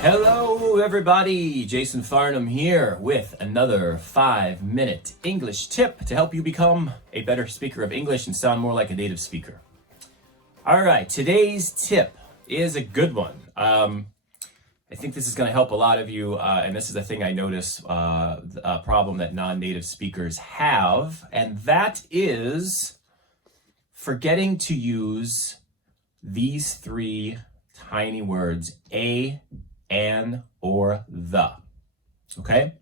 Hello everybody, Jason Farnham here with another 5-minute English tip to help you become a better speaker of English and sound more like a native speaker. All right, today's tip is a good one. I think this is going to help a lot of you, and this is a thing I notice, a problem that non-native speakers have, and that is forgetting to use these three tiny words, a, an, or the. Okay?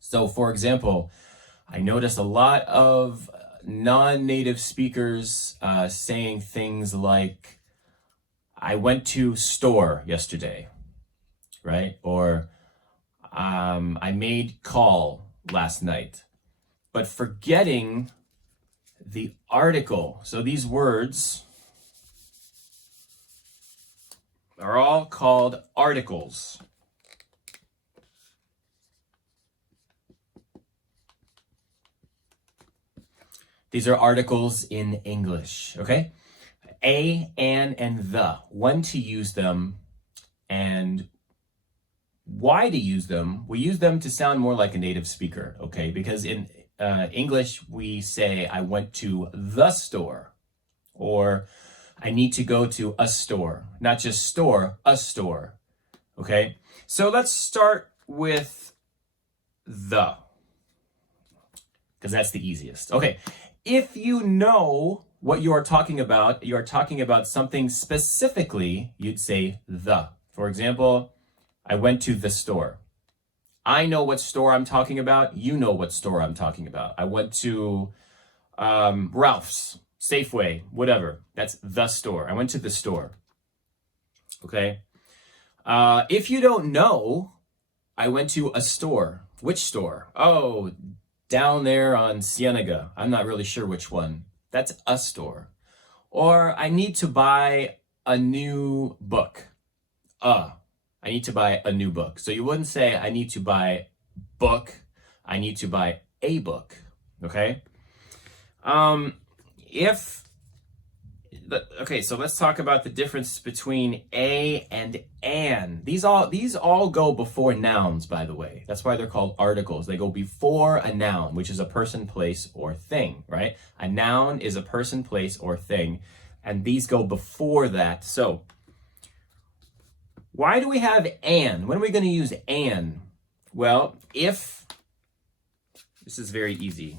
So, for example, I notice a lot of non-native speakers saying things like, I went to store yesterday, right? Or I made call last night, but forgetting the article. So these words are all called articles. These are articles in English, okay? A, an, and the. When to use them and why to use them. We use them to sound more like a native speaker, okay? Because in English, we say, I went to the store, or I need to go to a store. Not just store, a store, okay? So let's start with the, because that's the easiest. Okay, if you know what you are talking about something specifically, you'd say the. For example, I went to the store. I know what store I'm talking about. You know what store I'm talking about. I went to Ralph's, Safeway, whatever. That's the store. I went to the store. Okay. If you don't know, I went to a store. Which store? Oh, down there on Cienega. I'm not really sure which one. That's a store. Or I need to buy a new book. I need to buy a new book. So you wouldn't say I need to buy book. I need to buy a book. Okay? Okay, so let's talk about the difference between a and an. These all go before nouns, by the way. That's why they're called articles. They go before a noun, which is a person, place, or thing, right? A noun is a person, place, or thing, and these go before that. So why do we have an? When are we going to use an? Well, this is very easy.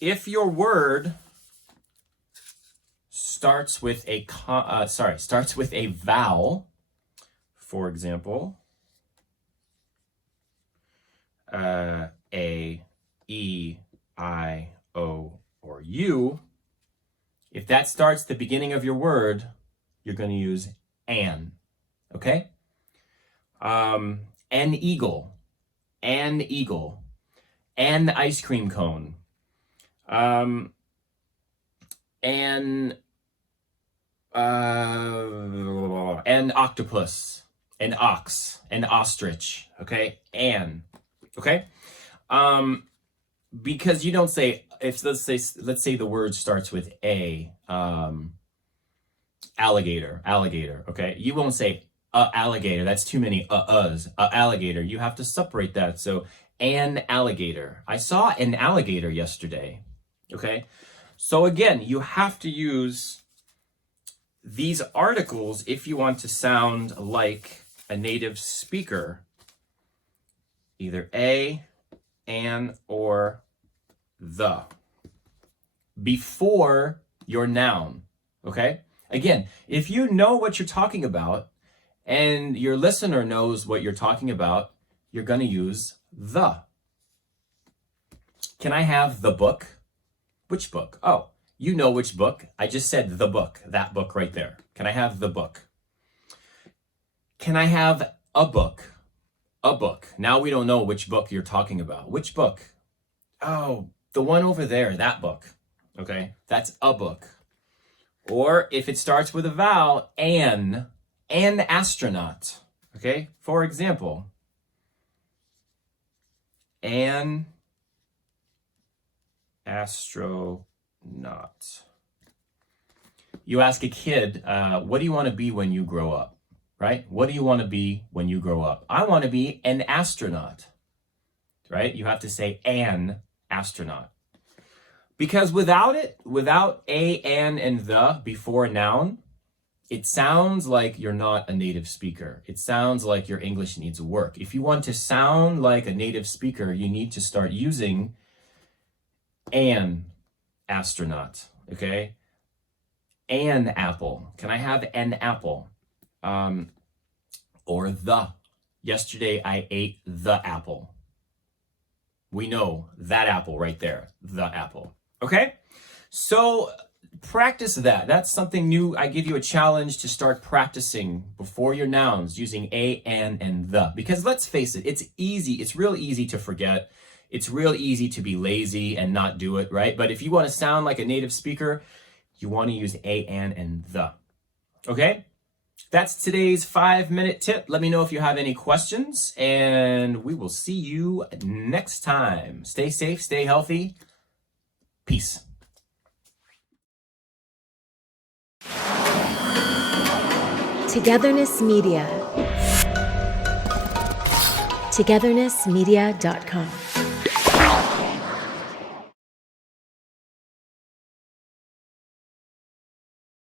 If your word starts with a vowel, for example, a, e, I, o, or u, if that starts the beginning of your word, you're going to use an, okay? An eagle, an ice cream cone, an octopus, an ox, an ostrich, okay? Okay? Because you don't say, let's say the word starts with a, alligator, okay? You won't say alligator, that's too many uhs, alligator. You have to separate that. So an alligator. I saw an alligator yesterday, okay? So again, you have to use these articles if you want to sound like a native speaker. Either a, an, or the. Before your noun, okay? Again, if you know what you're talking about and your listener knows what you're talking about, you're going to use the. Can I have the book? Which book? Oh, you know which book. I just said the book, that book right there. Can I have the book? Can I have a book? A book. Now we don't know which book you're talking about. Which book? Oh, the one over there, that book. Okay, that's a book. Or if it starts with a vowel, an astronaut. Okay, for example, an astronaut. You ask a kid, what do you want to be when you grow up? right? What do you want to be when you grow up? I want to be an astronaut, right? You have to say an astronaut. Because without it, without a, and the before a noun, it sounds like you're not a native speaker. It sounds like your English needs work. If you want to sound like a native speaker, you need to start using an astronaut, okay? An apple. Can I have an apple? Or the. Yesterday I ate the apple. We know that apple right there, the apple. Okay? So practice that. That's something new. I give you a challenge to start practicing before your nouns using a, an, and the. Because let's face it, it's easy. It's real easy to forget. It's real easy to be lazy and not do it, right? But if you want to sound like a native speaker, you want to use a, an, and the. Okay? That's today's 5-minute tip. Let me know if you have any questions, and we will see you next time. Stay safe, stay healthy. Peace. Togetherness Media. Togethernessmedia.com